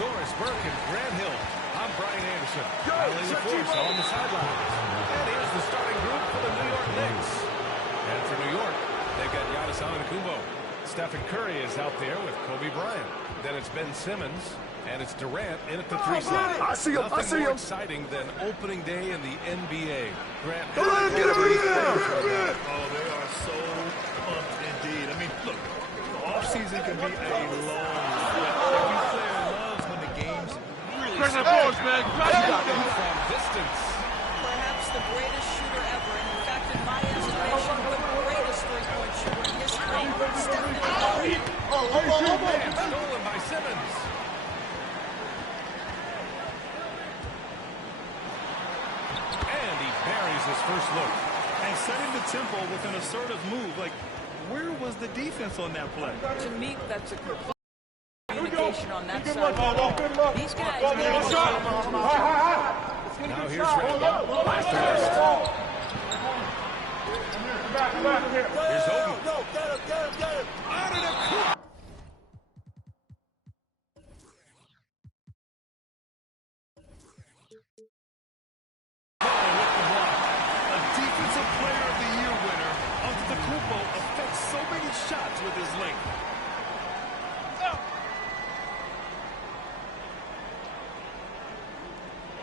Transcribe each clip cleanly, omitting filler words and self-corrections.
Doris Burke and Grant Hill. I'm Brian Anderson. Rallying the force on the sidelines. And here's the starting group for the New York Knicks. And for New York, they've got Giannis Antetokounmpo. Stephen Curry is out there with Kobe Bryant. Then it's Ben Simmons, and it's Durant in at the 3 slot. I see him. Nothing more exciting than opening day in the NBA. Grant. Get him. Oh, they are so pumped indeed. I mean, look, the offseason can be a long one. Every player loves when the game's really Balls, man. From distance. Perhaps the greatest shooter ever. And in fact, in my estimation, the greatest three-point shooter in history. Stephen Curry. And stolen by Simmons. And he buries his first look. and setting the tempo with an assertive move. Like, where was the defense on that play? To me, that's a complete communication on that side. These guys need to Now here's Randall. Pass to West. Here's Obi. Get him. Out of the court. A defensive player of the year winner, Antetokounmpo affects so many shots with his length.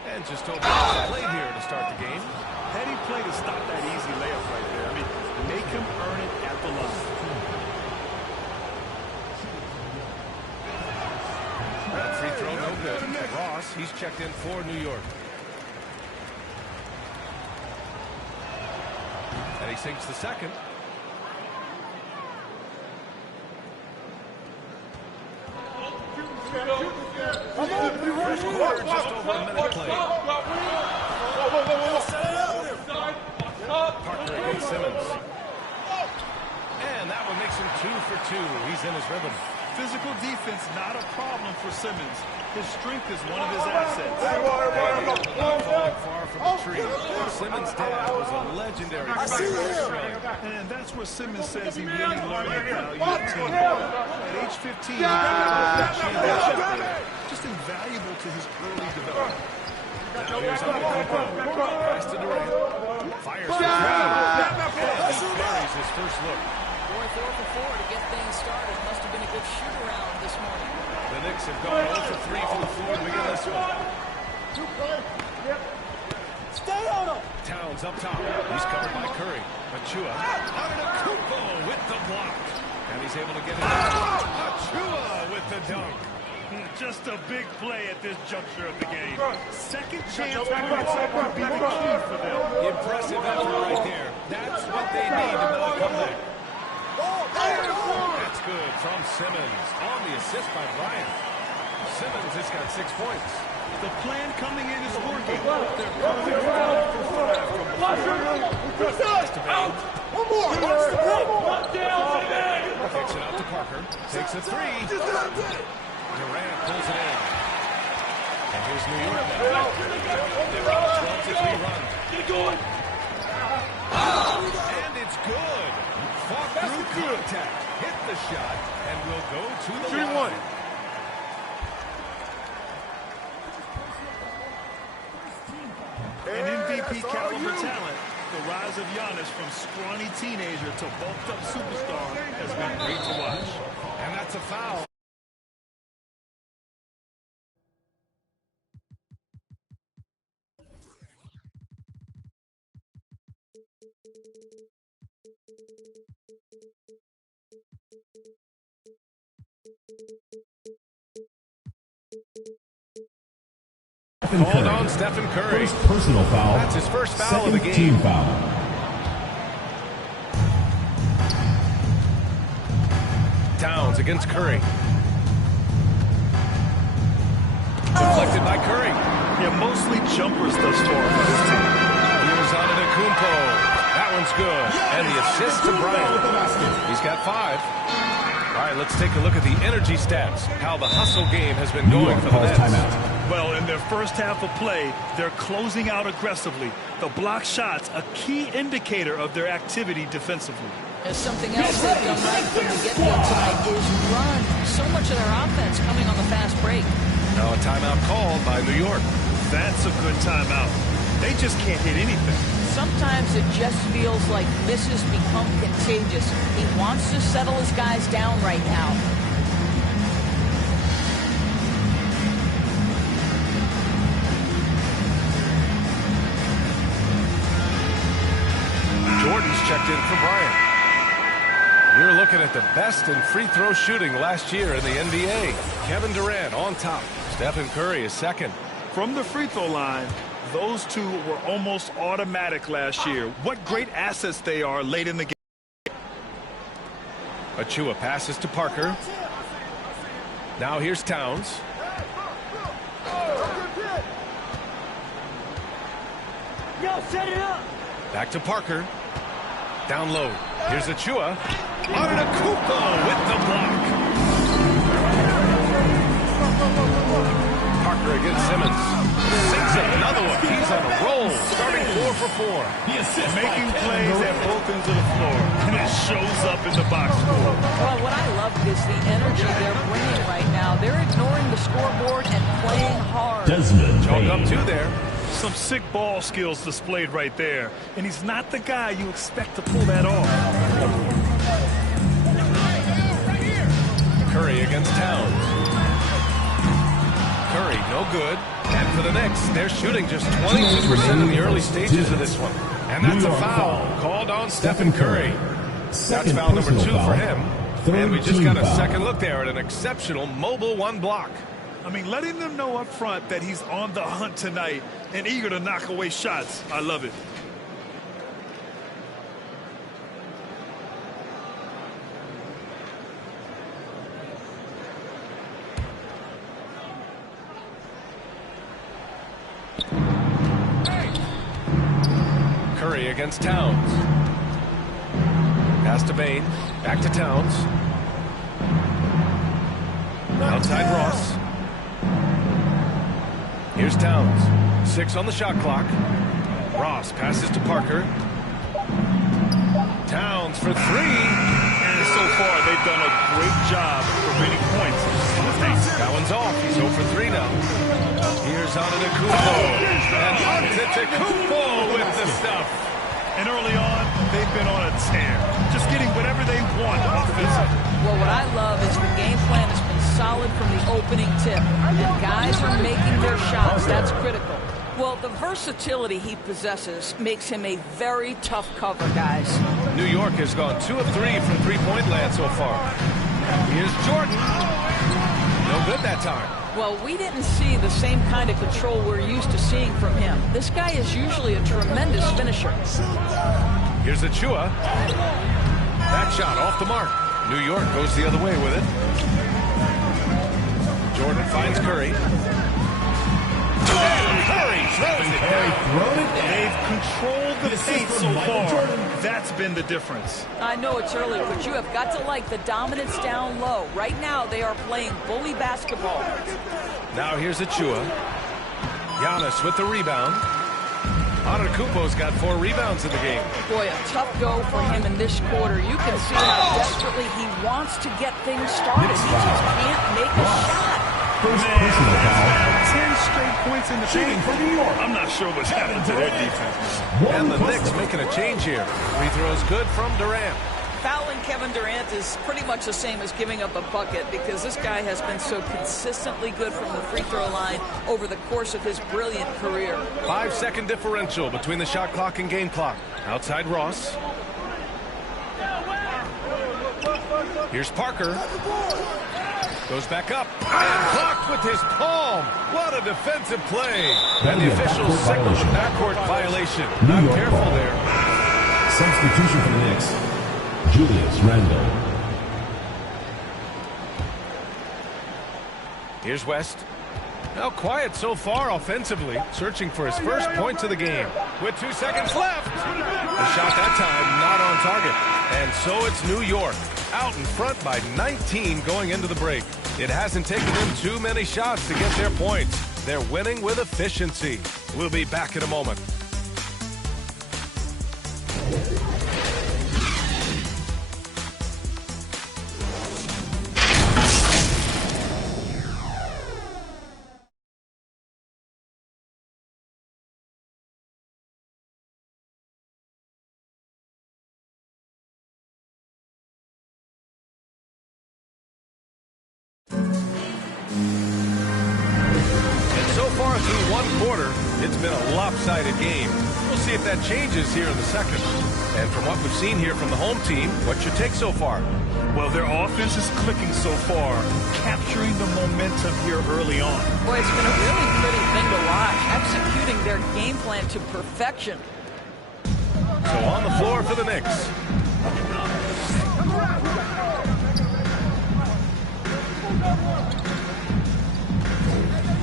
And just over the plate here to start the game. Heady play to stop that easy layup right there. I mean, make him earn it at the line. That free throw, no good. Ross, he's checked in for New York. And he sinks the second. First quarter, just over a minute played. Parker against Simmons. And that one makes him 2 for 2. He's in his rhythm. Physical defense, not a problem for Simmons. His strength is one of his assets. Not falling far from the tree. Simmons' dad was a legendary player. And that's where Simmons says he really learned the value of teamwork. At age 15, he got a championship there. Just invaluable to his early development. Now here's Antetokounmpo. Pass to Durant. Fires for three. And he buries his first look. Boy, 4 for 4 to get things started. Must have been a good shoot-around this morning. The Knicks have gone 0 for 3 from the floor to begin this one. Stay on him. Towns up top. He's covered by Curry. Achua. Antetokounmpo with the block. And he's able to get it out. Achua with the dunk. Just a big play at this juncture of the game. Second chance points would be the key for them. Impressive effort right there. That's what they need to build a comeback. That's good from Simmons. On the assist by Bryant. Simmons has got 6 points. The plan coming in is working. They're coming for 5 from the Pass to Bain. One more. Kicks it out to Parker. Takes a three. Durant pulls it in. And here's New York now. They're on a 12-3 run. And it's good. Fought through contact. Hit the shot. And will go to the line. 3-1. An MVP caliber talent. The rise of Giannis from scrawny teenager to bulked up superstar has been great to watch. And that's a foul. Called on Stephen Curry. First personal foul. That's his first foul of the game. Team foul. Towns against Curry. Deflected by Curry. Yeah, mostly jumpers thus far for this team. Here's Antetokounmpo. That one's good. And the assist to Bryant. He's got 5. All right, let's take a look at the energy stats. How the hustle game has been going for the Nets. Well, in their first half of play, they're closing out aggressively. The block shots, a key indicator of their activity defensively. There's something else they've done right from the get-go tonight is run. So much of their offense coming on the fast break. Now a timeout called by New York. That's a good timeout. They just can't hit anything. Sometimes it just feels like misses become contagious. He wants to settle his guys down right now. Jordan's checked in for Bryant. You're looking at the best in free throw shooting last year in the NBA. Kevin Durant on top. Stephen Curry is second. From the free throw line, those two were almost automatic last year. What great assets they are late in the game. Achua passes to Parker. Now here's Towns. Yo, set it up. Back to Parker. Down low. Here's Achua. Antetokounmpo with the block. Parker against Simmons. Sinks another one. He's on a roll. Starting 4 for 4. Making plays at both ends of the floor. And it shows up in the box score. Well, what I love is the energy they're bringing right now. They're ignoring the scoreboard and playing hard. Chalk up 2 there. Some sick ball skills displayed right there. And he's not the guy you expect to pull that off. Curry against Towns. Curry, no good. And for the Knicks, they're shooting just 22% in the early stages of this one. And that's a foul called on Stephen Curry. That's foul number 2 for him. And we just got a second look there at an exceptional mobile 1 block. I mean, letting them know up front that he's on the hunt tonight and eager to knock away shots. I love it. Curry against Towns. Pass to Bain. Back to Towns. Outside Ross. Here's Towns. 6 on the shot clock. Ross passes to Parker. Towns for 3. And so far, they've done a great job preventing points. That one's off. He's 0 for 3 now. Here's Antetokounmpo. And Antetokounmpo with the stuff. And early on, they've been on a tear. Just getting whatever they want offensively. Well, what I love is the game plan has been solid from the opening tip. And guys are making their shots. That's critical. Well, the versatility he possesses makes him a very tough cover, guys. New York has gone 2 of 3 from three-point land so far. Here's Jordan. No good that time. Well, we didn't see the same kind of control we're used to seeing from him. This guy is usually a tremendous finisher. Here's Achua. That shot off the mark. New York goes the other way with it. Jordan finds Curry. Curry throws it down. They've controlled the pace so far. That's been the difference. I know it's early, but you have got to like the dominance down low. Right now, they are playing bully basketball. Now here's Achua. Giannis with the rebound. Antetokounmpo's got 4 rebounds in the game. Boy, a tough go for him in this quarter. You can see how desperately he wants to get things started. He just can't make a shot. First personal foul. 10 straight points in the paint for New York. I'm not sure what's happened to their defense. And the Knicks making a change here. Free throws good from Durant. Fouling Kevin Durant is pretty much the same as giving up a bucket because this guy has been so consistently good from the free throw line over the course of his brilliant career. 5-second differential between the shot clock and game clock. Outside Ross. Here's Parker. Goes back up and blocked with his palm. What a defensive play. And the officials signal the backcourt violation. Not careful there. Substitution for the Knicks. Julius Randle. Here's West. Now quiet so far offensively, searching for his first points of the game. With 2 seconds left. The shot that time not on target. And so it's New York, out in front by 19 going into the break. It hasn't taken them too many shots to get their points. They're winning with efficiency. We'll be back in a moment. one quarter, it's been a lopsided game. We'll see if that changes here in the second. And from what we've seen here from the home team, what's your take so far? Well, their offense is clicking so far, capturing the momentum here early on. Boy, it's been a really pretty thing to watch, executing their game plan to perfection. So on the floor for the Knicks.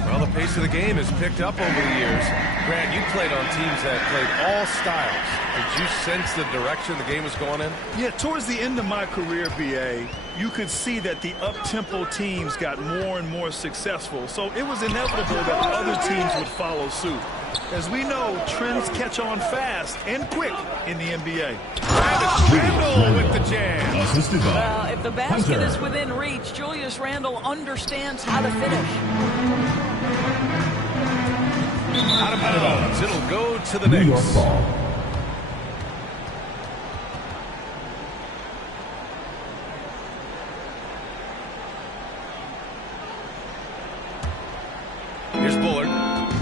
Well, the pace of the game has picked up over the years. Grant, you played on teams that played all styles. Did you sense the direction the game was going in? Yeah, towards the end of my career, BA, you could see that the up-tempo teams got more and more successful. So it was inevitable that other teams would follow suit. As we know, trends catch on fast and quick in the NBA. Randle with the jam. Well, if the basket is within reach, Julius Randle understands how to finish. Out of bounds. It'll go to the New York Knicks. ball. Here's Bullard.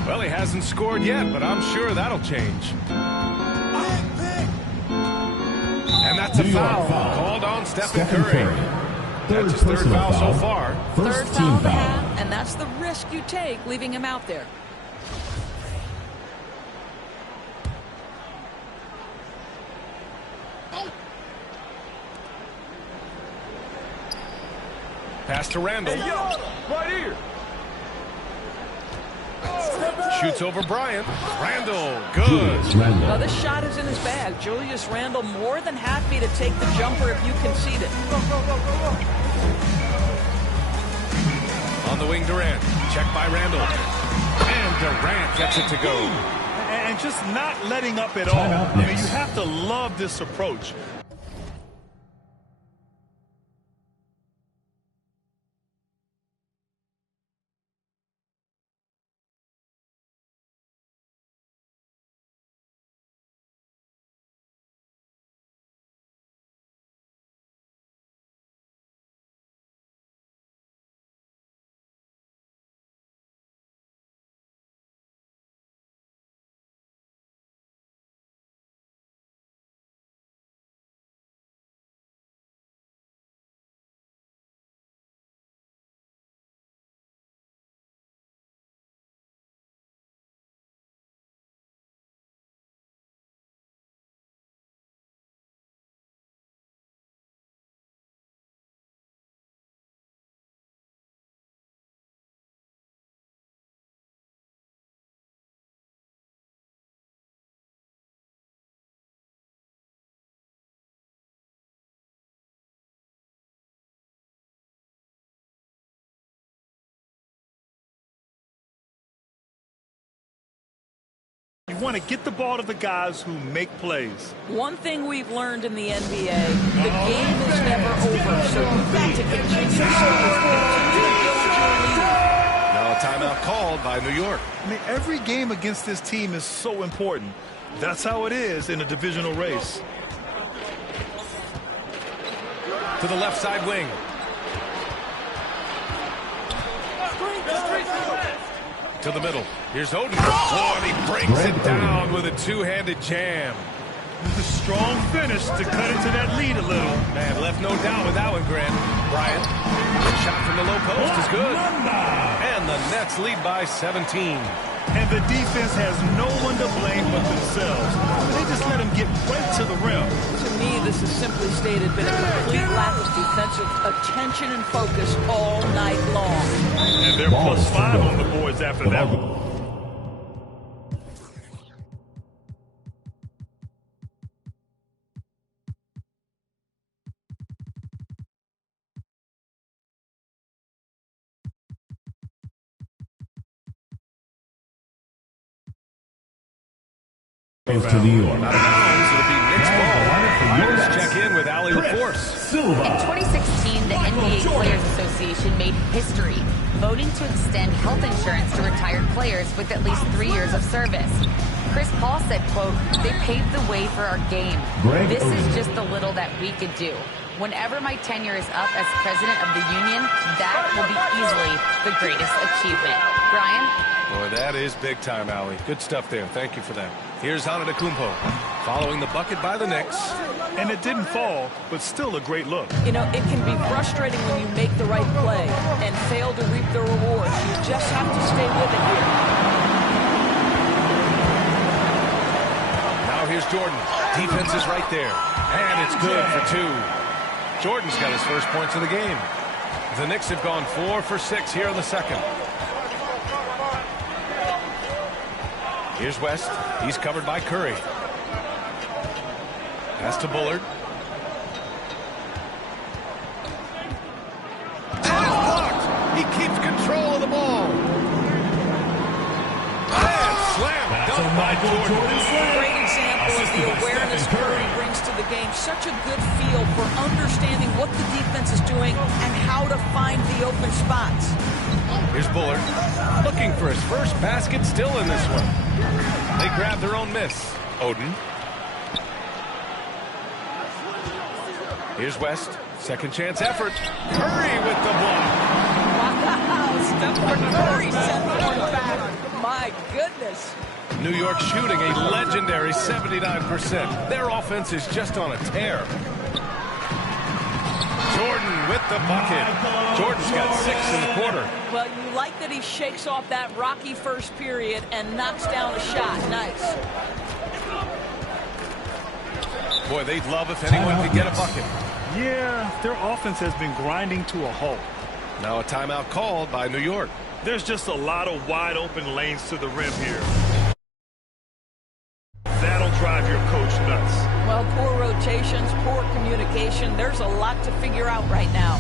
Well, he hasn't scored yet, but I'm sure that'll change. And that's a foul. Called on Stephen Curry. That's his third foul so far. Third foul of the half, and that's the risk you take leaving him out there. Pass to Randle. Hey, yo, right here. Shoots over Bryant. Randle, good. Now this shot is in his bag. Julius Randle more than happy to take the jumper if you concede it. On the wing, Durant. Check by Randle. And Durant gets it to go. And just not letting up at all. I mean, you have to love this approach. You want to get the ball to the guys who make plays. One thing we've learned in the NBA, the game is never over, so you've got to continue to Now a timeout called by New York. I mean, every game against this team is so important. That's how it is in a divisional race. To the left side wing. To the middle. Here's Oden. Oh, and he brings it down with a two-handed jam. With a strong finish to cut into that lead a little. Man, left no doubt with that one, Grant. Bryant. Shot from the low post is good. And the Nets lead by 17. And the defense has no one to blame but themselves. They just let him get right to the rim. To me, this has simply stated been a complete lack of defensive attention and focus all night long. And they're +5 on the boards after that one. To New York. Out of bounds, it'll be Knicks ball. Let's check in with Allie LaForce. In 2016, the NBA Players Association made history, voting to extend health insurance to retired players with at least 3 years of service. Chris Paul said, quote, "They paved the way for our game. This is just the little that we could do. Whenever my tenure is up as president of the union, that will be easily the greatest achievement. Brian? Boy, that is big time, Allie. Good stuff there. Thank you for that. Here's Antetokounmpo following the bucket by the Knicks. And it didn't fall, but still a great look. You know, it can be frustrating when you make the right play and fail to reap the rewards. You just have to stay with it here. Now here's Jordan. Defense is right there. And it's good for two. Jordan's got his first points of the game. The Knicks have gone 4 for 6 here in the second. Here's West. He's covered by Curry. Pass to Bullard. And it's blocked. He keeps control of the ball. And slam. Done by Jordan. Great example of the awareness Curry brings to the game. Such a good feel for understanding what the defense is doing and how to find the open spots. Here's Bullard. Looking for his first basket, still in this one. They grab their own miss. Oden. Here's West. Second chance effort. Curry with the block. Wow, Steph Curry sent one back. My goodness. New York shooting a legendary 79%. Their offense is just on a tear. Jordan with the bucket. Jordan's got 6 in the quarter. Well, you like that he shakes off that rocky first period and knocks down a shot. Nice. Boy, they'd love if anyone could get a bucket. Yeah, their offense has been grinding to a halt. Now a timeout called by New York. There's just a lot of wide open lanes to the rim here. That'll drive your coach nuts. Well, poor rotations, poor communication. There's a lot to figure out right now.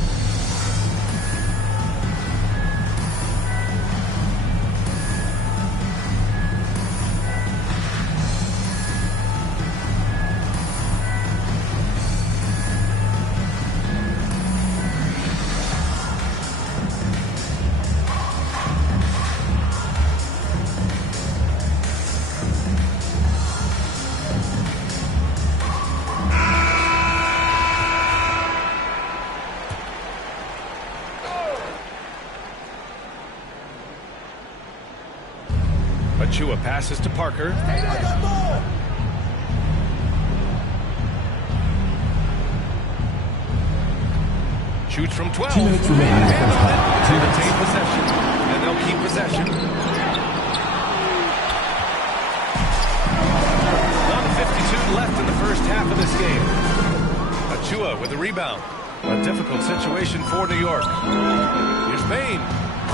Chua passes to Parker. Shoots from 12. 2 minutes remaining in the first half. They retain possession, and they'll keep possession. 1:52 left in the first half of this game. Chua with a rebound. A difficult situation for New York. Here's Bain.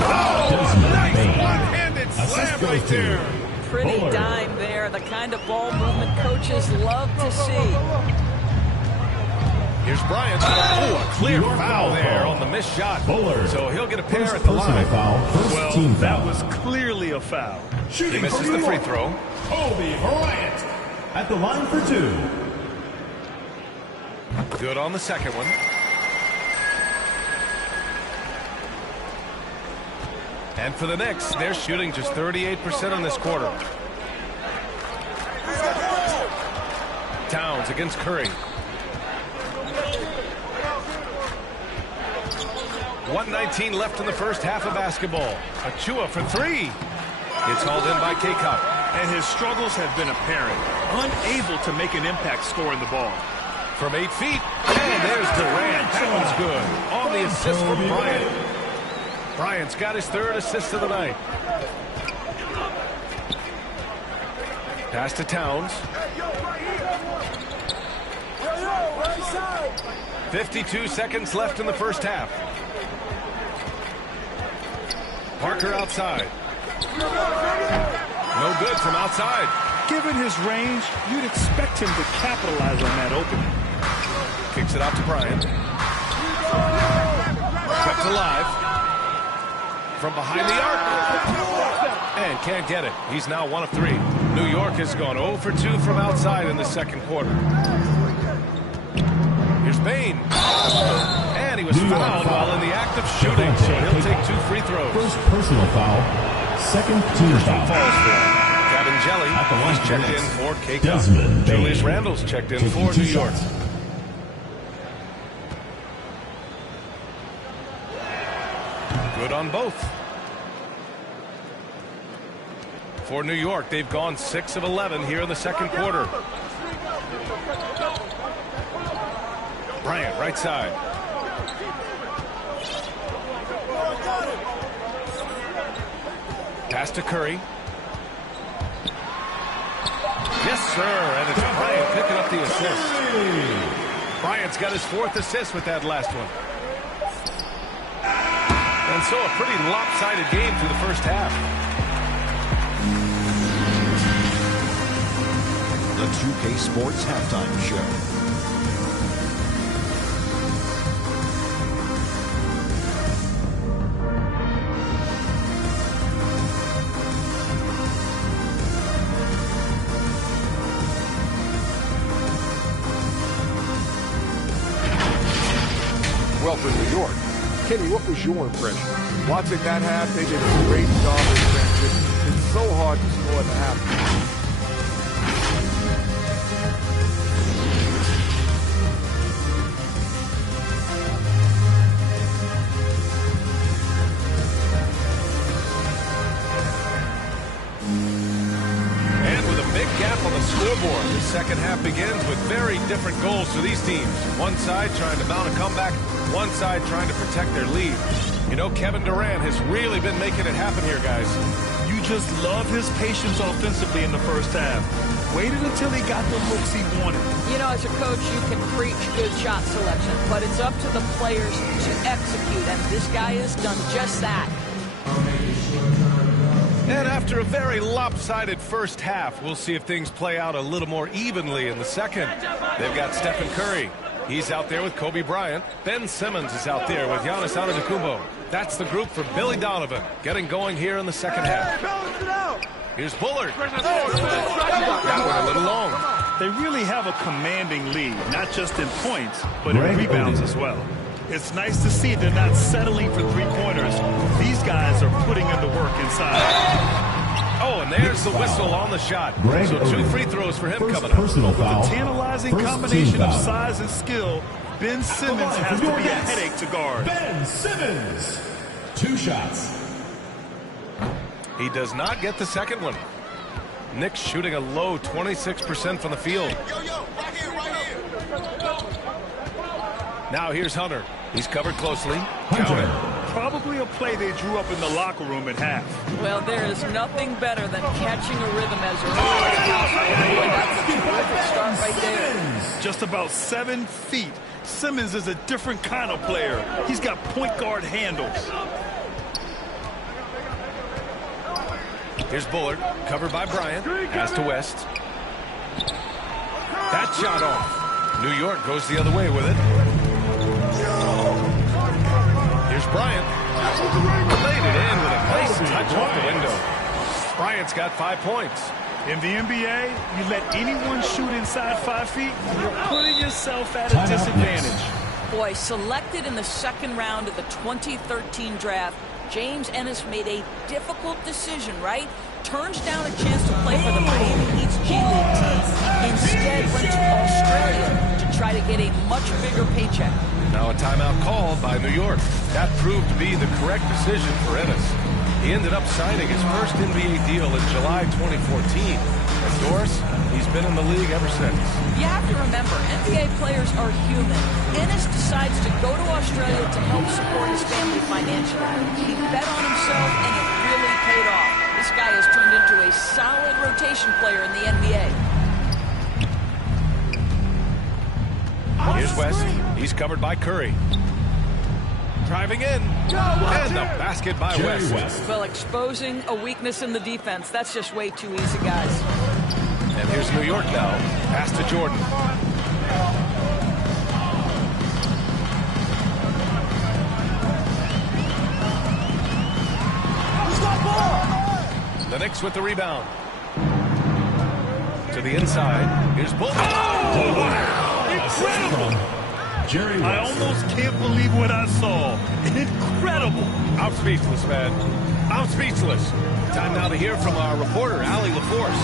Oh, nice one-handed slam right there. Pretty dime there. The kind of ball movement coaches love to see. Here's Bryant. Oh, a clear foul there on the missed shot. So he'll get a pair at the line. Well, that was clearly a foul. He misses the free throw. Kobe Bryant at the line for 2. Good on the second one. And for the Knicks, they're shooting just 38% in this quarter. Towns against Curry. 1:19 left in the first half of basketball. Chua for 3. It's hauled in by K-Cup. And his struggles have been apparent. Unable to make an impact scoring the ball. From 8 feet. And there's Durant. That one's good. On the assist from Bryant. Bryant's got his 3rd assist of the night. Pass to Towns. 52 seconds left in the first half. Parker outside. No good from outside. Given his range, you'd expect him to capitalize on that opening. Kicks it out to Bryant. Kept alive. From behind the arc. And can't get it. He's now 1 of 3. New York has gone 0 for 2 from outside in the second quarter. Here's Bain. And he was fouled while in the act of shooting, so he'll take 2 free throws. First personal foul, second team foul. Gavin Jelly, he's checked in for K-Cup. Julius Randle's checked in for New York. Good on both. For New York, they've gone 6 of 11 here in the second quarter. Bryant, right side. Pass to Curry. Yes, sir, and it's Bryant picking up the assist. Bryant's got his 4th assist with that last one. And so a pretty lopsided game through the first half. The 2K Sports Halftime Show. Well, for New York, Kenny, what was your impression? Watching that half, they did a great job in transition. It's so hard to score in the half. Scoreboard. The second half begins with very different goals for these teams. One side trying to mount a comeback, one side trying to protect their lead. You know, Kevin Durant has really been making it happen here, guys. You just love his patience offensively in the first half. Waited until he got the looks he wanted. You know, as a coach, you can preach good shot selection, but it's up to the players to execute, and this guy has done just that. And after a very lopsided first half, we'll see if things play out a little more evenly in the second. They've got Stephen Curry. He's out there with Kobe Bryant. Ben Simmons is out there with Giannis Antetokounmpo. That's the group for Billy Donovan, getting going here in the second half. Here's Bullard. That one a little long. They really have a commanding lead, not just in points, but in rebounds as well. It's nice to see they're not settling for three-pointers. These guys are putting in the work inside. Oh, and there's the whistle on the shot. So 2 free throws for him coming up. Personal foul. With a tantalizing combination of size and skill, Ben Simmons has to be a headache to guard. Ben Simmons. 2 shots. He does not get the second one. Knicks shooting a low 26% from the field. Right here. Now here's Hunter. He's covered closely. Probably a play they drew up in the locker room at half. Well, there is nothing better than catching a rhythm as early as possible. Boy, that's a terrific start right there. Just about 7 feet. Simmons is a different kind of player. He's got point guard handles. Here's Bullard, covered by Bryant. Pass to West. That shot off. New York goes the other way with it. Here's Bryant. Laid it in with a nice touch off the window. Bryant's got 5 points. In the NBA, you let anyone shoot inside 5 feet, you're putting yourself at a disadvantage. Boy, selected in the second round of the 2013 draft, James Ennis made a difficult decision, right? Turns down a chance to play for the Miami Heat's G League team. Instead went to Australia to try to get a much bigger paycheck. Now a timeout called by New York. That proved to be the correct decision for Ennis. He ended up signing his first NBA deal in July 2014. And Doris, he's been in the league ever since. You have to remember, NBA players are human. Ennis decides to go to Australia to help support his family financially. He bet on himself, and it really paid off. This guy has turned into a solid rotation player in the NBA. Here's West. He's covered by Curry. Driving in. And the basket by West. Well, exposing a weakness in the defense. That's just way too easy, guys. And here's New York now. Pass to Jordan. The Knicks with the rebound. To the inside. Here's Bull. Oh, wow. Incredible. I almost can't believe what I saw. Incredible. I'm speechless, man. I'm speechless. Time now to hear from our reporter, Allie LaForce.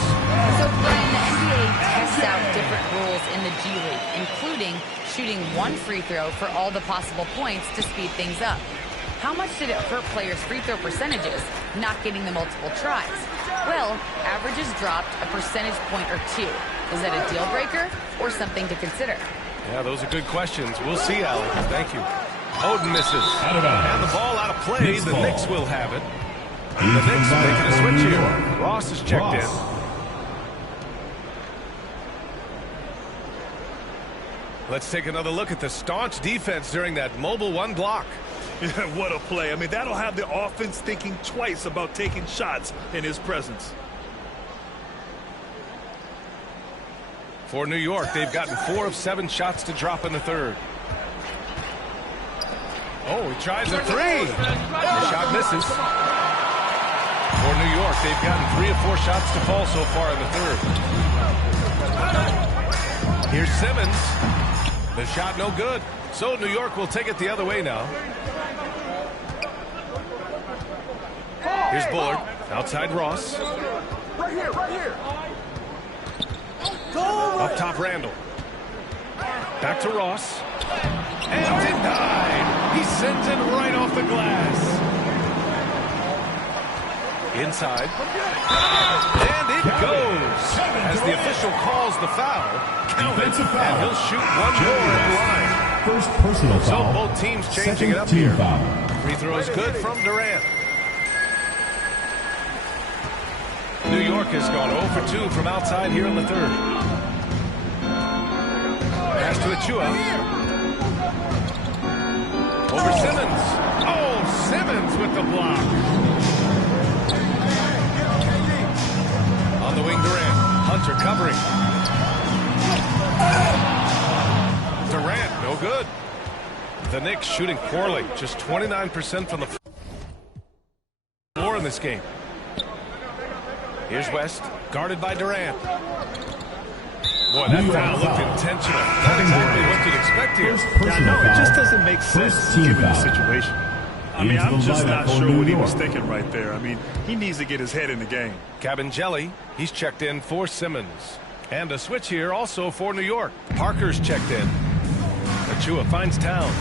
So, Brian, the NBA tests out different rules in the G League, including shooting 1 free throw for all the possible points to speed things up. How much did it hurt players' free throw percentages not getting the multiple tries? Well, averages dropped a percentage point or two. Is that a deal breaker or something to consider? Yeah, those are good questions. We'll see, Alex. Thank you. Oden misses. And the ball out of play. The Knicks will have it. The Knicks making a switch here. Ross is checked in. Let's take another look at the staunch defense during that mobile one block. Yeah, what a play. I mean, that'll have the offense thinking twice about taking shots in his presence. For New York, they've gotten 4 of 7 shots to drop in the third. Oh, he tries a 3. The shot misses. For New York, they've gotten 3 of 4 shots to fall so far in the third. Here's Simmons. The shot no good. So New York will take it the other way now. Here's Bullard. Outside Ross. Right here, right here. Up top Randall. Back to Ross. And denied. He sends it right off the glass. Inside. And it goes. As the official calls the foul, count it, and he'll shoot one more at the line. First personal foul. So both teams changing it up here. Free throw is good from Durant. New York has gone 0 for 2 from outside here in the third. Pass to Achua. Over Simmons. Oh, Simmons with the block. On the wing, Durant. Hunter covering. Durant, no good. The Knicks shooting poorly. Just 29% from the floor in this game. Here's West, guarded by Durant. Boy, that foul looked intentional. Not exactly what you'd expect here. Yeah, no, it just doesn't make sense given the situation. I mean, I'm just not sure what he was thinking right there. I mean, he needs to get his head in the game. Cabangeli, he's checked in for Simmons. And a switch here also for New York. Parker's checked in. Achua finds Towns.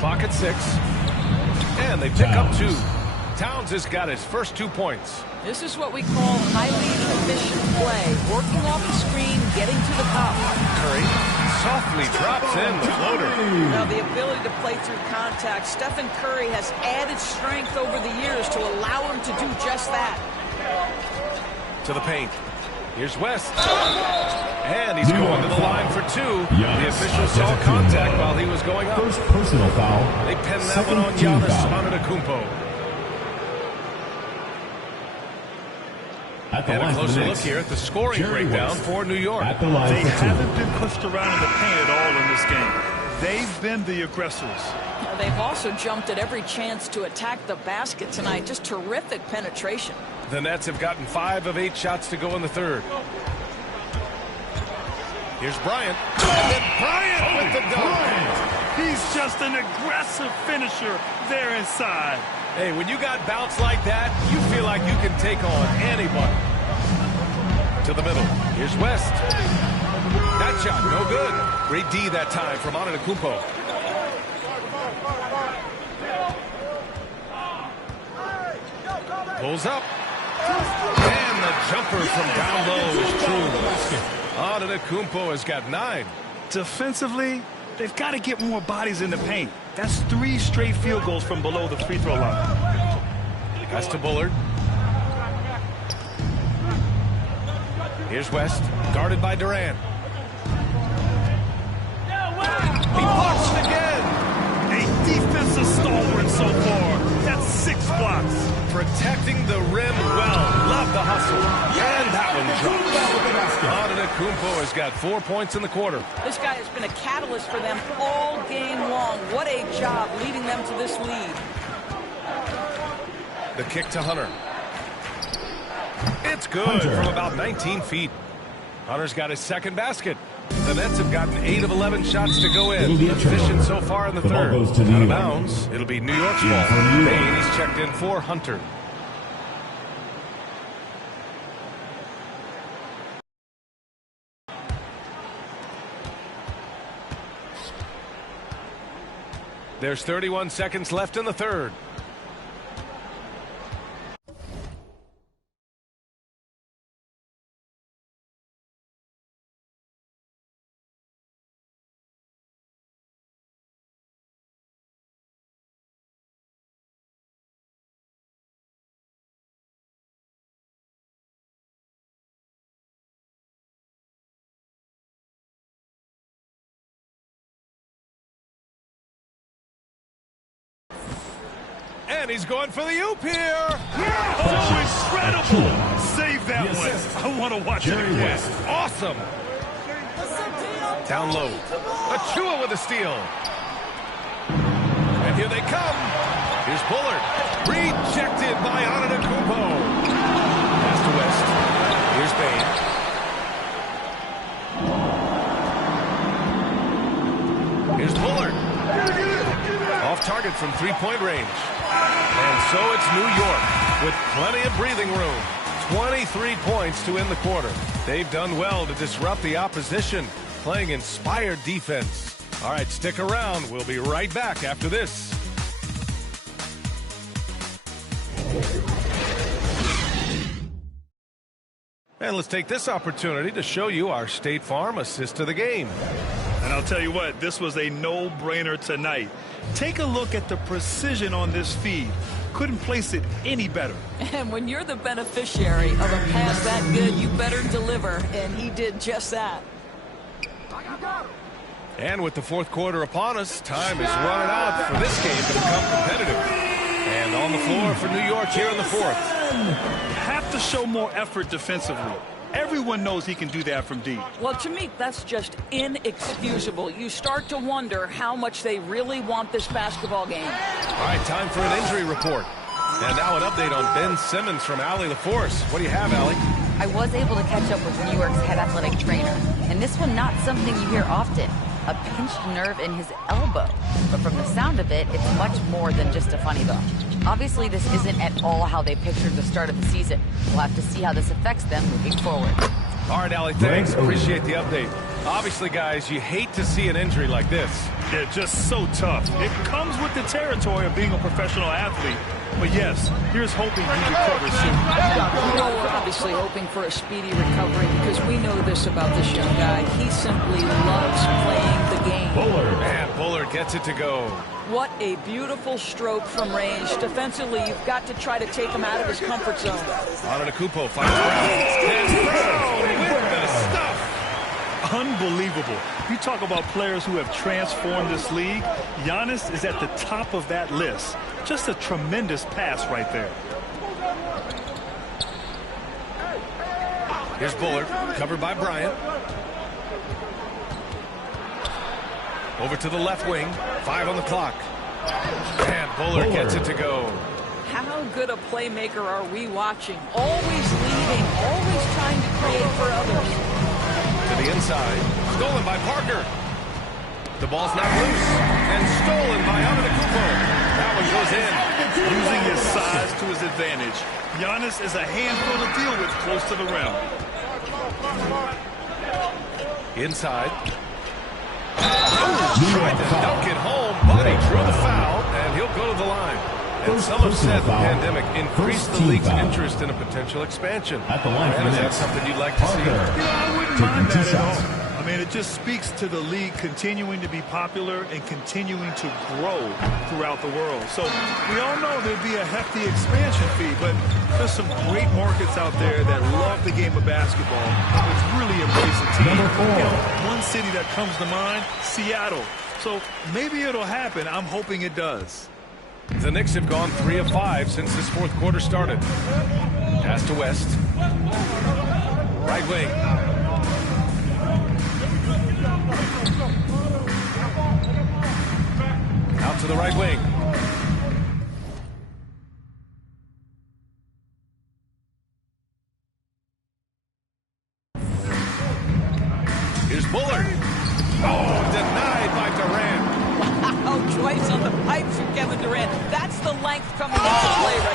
Clock at 6. And they pick up 2. Towns has got his first 2 points. This is what we call highly efficient play. Working off the screen, getting to the cup. Curry softly drops in the floater. Now, the ability to play through contact. Stephen Curry has added strength over the years to allow him to do just that. To the paint. Here's West. And he's going to the line for 2. The official saw contact while he was going up. First personal foul. They pinned that one on Giannis Antetokounmpo. And a closer look here at the scoring breakdown for New York. They haven't been pushed around in the paint at all in this game. They've been the aggressors. They've also jumped at every chance to attack the basket tonight. Just terrific penetration. The Nets have gotten 5 of 8 shots to go in the third. Here's Bryant. And then Bryant with the dunk. He's just an aggressive finisher there inside. Hey, when you got bounce like that, you feel like you can take on anybody. To the middle. Here's West. That shot, no good. Great D that time from Antetokounmpo. Pulls up. And the jumper from down low is true. Antetokounmpo has got 9. Defensively, they've got to get more bodies in the paint. That's 3 straight field goals from below the free throw line. Pass to Bullard. Here's West, guarded by Durant. He blocks it again. A defensive stalwart so far. That's 6 blocks. Protecting the rim well. Love the hustle. And that one drops. Antetokounmpo has got 4 points in the quarter. This guy has been a catalyst for them all game long. What a job leading them to this lead. The kick to Hunter. It's good from about 19 feet. Hunter's got his second basket. The Nets have gotten 8 of 11 shots to go in. Efficient so far in the third. Out of bounds. It'll be New York's ball. Payne is checked in for Hunter. There's 31 seconds left in the third. And he's going for the oop here. Yeah! Oh, incredible! Save that one. I want to watch it again. Awesome. Down low. Achua with a steal. And here they come. Here's Bullard. Rejected by Antetokounmpo. Pass to West. Here's Bain. Here's Bullard. Off target from three-point range. And so it's New York with plenty of breathing room. 23 points to end the quarter. They've done well to disrupt the opposition, playing inspired defense. All right, stick around. We'll be right back after this. And let's take this opportunity to show you our State Farm assist of the game. And I'll tell you what, this was a no-brainer tonight. Take a look at the precision on this feed. Couldn't place it any better. And when you're the beneficiary of a pass that good, you better deliver. And he did just that. And with the fourth quarter upon us, time is running out for this game to become competitive. And on the floor for New York here in the fourth. Have to show more effort defensively. Everyone knows he can do that from deep. Well, to me, that's just inexcusable. You start to wonder how much they really want this basketball game. All right, time for an injury report. And now an update on Ben Simmons from Allie LaForce. What do you have, Allie? I was able to catch up with New York's head athletic trainer, and this one not something you hear often. A pinched nerve in his elbow. But from the sound of it, it's much more than just a funny bone. Obviously, this isn't at all how they pictured the start of the season. We'll have to see how this affects them moving forward. All right, Allie, thanks. Appreciate the update. Obviously, guys, you hate to see an injury like this. Yeah, just so tough. It comes with the territory of being a professional athlete. But yes, here's hoping he recovers soon. Well, we're obviously hoping for a speedy recovery because we know this about this young guy. He simply loves playing the game. And Bullard gets it to go. What a beautiful stroke from range. Defensively, you've got to try to take him out of his comfort zone. Antetokounmpo finds Brown. And Brown with the stuff. Unbelievable. You talk about players who have transformed this league. Giannis is at the top of that list. Just a tremendous pass right there. Here's Bullard, covered by Bryant. Over to the left wing, 5 on the clock. And Bullard gets it to go. How good a playmaker are we watching? Always leading, always trying to create for others. To the inside, stolen by Parker. The ball's not loose, and stolen by Antetokounmpo. That one goes in. Using his size to his advantage. Giannis is a handful to deal with close to the rim. Inside. Tried to dunk it home, but he drew the foul, and he'll go to the line. And some have said the pandemic increased the league's interest in a potential expansion. At the line and is that something you'd like to see? I wouldn't mind that at all. I mean, it just speaks to the league continuing to be popular and continuing to grow throughout the world. So we all know there'd be a hefty expansion fee, but there's some great markets out there that love the game of basketball and which really embrace the team. You know, one city that comes to mind, Seattle. So maybe it'll happen. I'm hoping it does. The Knicks have gone 3 of 5 since this fourth quarter started. Pass to West. Right wing. Out to the right wing. Here's Bullard. Oh, denied by Durant. Wow, twice on the pipes from Kevin Durant. That's the length coming into play right